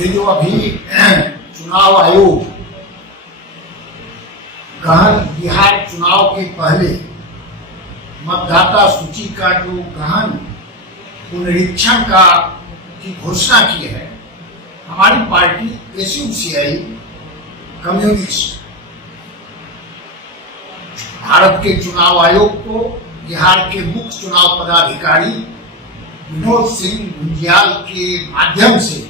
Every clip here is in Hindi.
ये जो अभी चुनाव आयोग गहन बिहार चुनाव के पहले मतदाता सूची का जो गहन पुनरीक्षण का की घोषणा की है, हमारी पार्टी एसयूसीआई कम्युनिस्ट भारत के चुनाव आयोग को बिहार के मुख्य चुनाव पदाधिकारी विनोद सिंह गुंजियाल के माध्यम से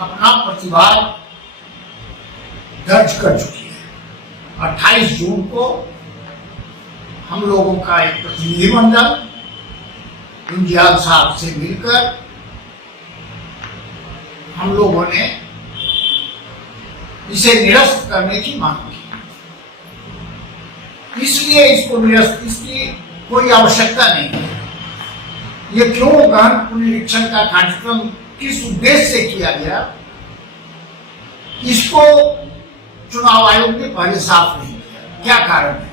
अपना प्रतिवाद दर्ज कर चुकी है। 28 जून को हम लोगों का एक प्रतिनिधिमंडल गुंजियाल साहब से मिलकर हम लोगों ने इसे निरस्त करने की मांग की। इसलिए इसको निरस्त, इसकी कोई आवश्यकता नहीं है। ये क्यों गहन पुनरीक्षण का कार्यक्रम किस उद्देश्य से किया गया, इसको चुनाव आयोग ने पहले साफ नहीं किया। क्या कारण है?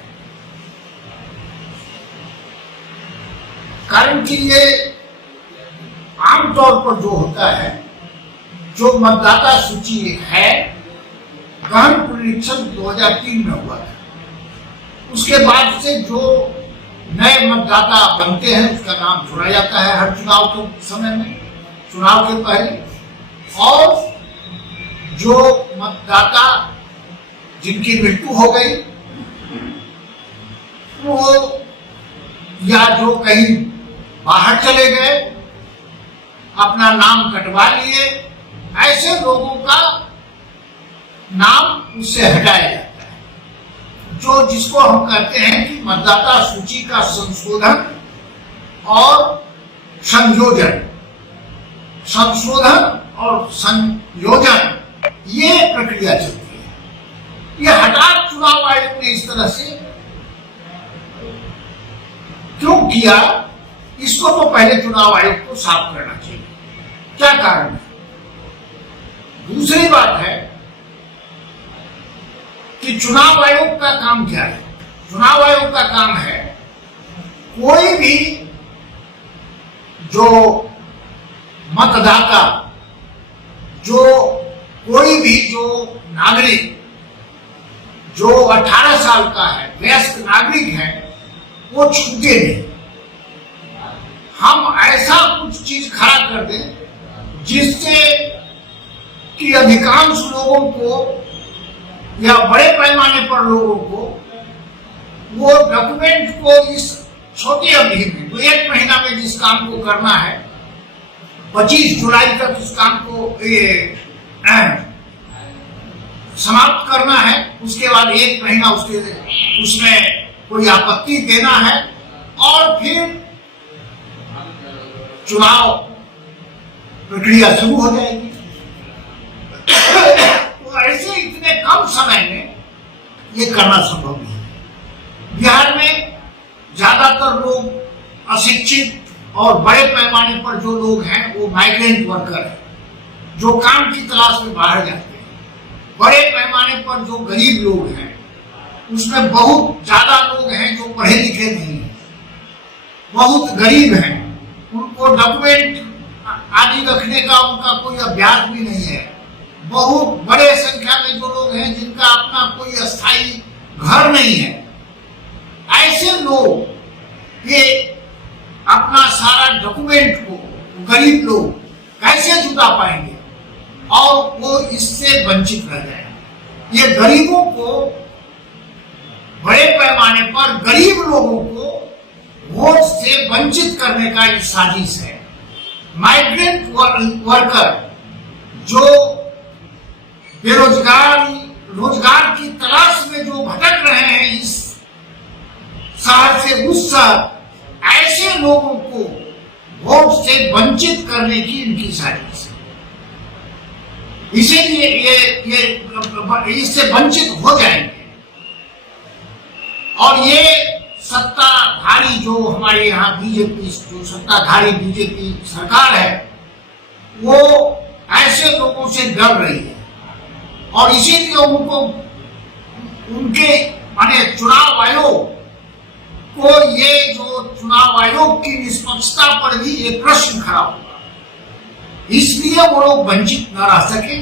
कारण कि ये आमतौर पर जो होता है, जो मतदाता सूची है, गहन पुनरीक्षण 2003 में हुआ था। उसके बाद से जो नए मतदाता बनते हैं उसका नाम जोड़ा जाता है हर चुनाव के समय में, चुनाव के पहले। और जो मतदाता जिनकी मृत्यु हो गई, वो या जो कहीं बाहर चले गए, अपना नाम कटवा लिए, ऐसे लोगों का नाम उससे हटाया जाता है। जो जिसको हम कहते हैं कि मतदाता सूची का संशोधन और संयोजन, और संयोजन, ये प्रक्रिया चलती है। ये हठात चुनाव आयोग ने इस तरह से क्यों किया, इसको तो पहले चुनाव आयोग को साफ करना चाहिए। क्या कारण है? दूसरी बात है कि चुनाव आयोग का काम क्या है? चुनाव आयोग का काम है कोई भी जो मतदाता, कोई भी जो नागरिक जो 18 साल का है, वयस्क नागरिक है, वो छूटे नहीं। हम ऐसा कुछ चीज खड़ा कर दें जिससे कि अधिकांश लोगों को या बड़े पैमाने पर लोगों को वो डॉक्यूमेंट को इस छोटी अवधि में, तो 1 महीना में जिस काम को करना है, 25 जुलाई तक उस काम को समाप्त करना है। उसके बाद 1 महीना उसमें कोई आपत्ति देना है और फिर चुनाव प्रक्रिया शुरू हो जाएगी। तो ऐसे इतने कम समय में ये करना संभव नहीं है। बिहार में ज्यादातर लोग अशिक्षित और बड़े पैमाने पर जो लोग हैं वो माइग्रेंट वर्कर हैं, जो काम की तलाश में बाहर जाते हैं। बड़े पैमाने पर जो गरीब लोग हैं, उसमें बहुत ज्यादा लोग हैं जो पढ़े लिखे नहीं हैं, बहुत गरीब हैं, उनको डॉक्यूमेंट आदि रखने का उनका कोई अभ्यास भी नहीं है। बहुत बड़े संख्या में जो लोग हैं जिनका अपना कोई अस्थायी घर नहीं है, ऐसे लोग ये अपना सारा डॉक्यूमेंट को गरीब लोग कैसे जुटा पाएंगे और वो इससे वंचित रह जाएंगे। ये गरीबों को, बड़े पैमाने पर गरीब लोगों को वोट से वंचित करने का ये साजिश है। माइग्रेंट वर्कर जो रोजगार की तलाश में जो भटक रहे हैं इस शहर से उस शहर, ऐसे लोगों को वोट से वंचित करने की इनकी साजिश है। इसीलिए ये इससे वंचित हो जाएंगे। और ये सत्ताधारी जो हमारे यहाँ बीजेपी, जो सत्ताधारी बीजेपी सरकार है, वो ऐसे लोगों से डर रही है और इसीलिए उनको, उनके माने चुनाव आयोग को, ये जो चुनाव आयोग की निष्पक्षता पर भी ये प्रश्न खड़ा होगा इसलिए वो लोग वंचित न रह सके,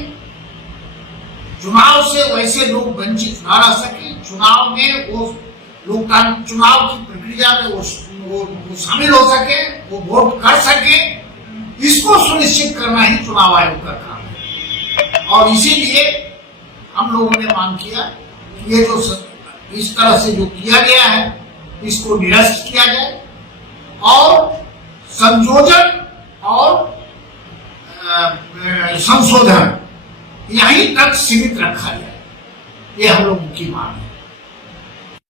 चुनाव से वैसे लोग वंचित न रह सके, चुनाव में वो लोकतांत्रिक चुनाव की प्रक्रिया में वो शामिल हो सके, वो वोट कर सके, इसको सुनिश्चित करना ही चुनाव आयोग का काम है। और इसीलिए हम लोगों ने मांग किया कि ये जो इस तरह से जो किया गया है इसको निरस्त किया जाए और संयोजन और संशोधन यहीं तक सीमित रखा जाए। ये हम लोगों की मांग है।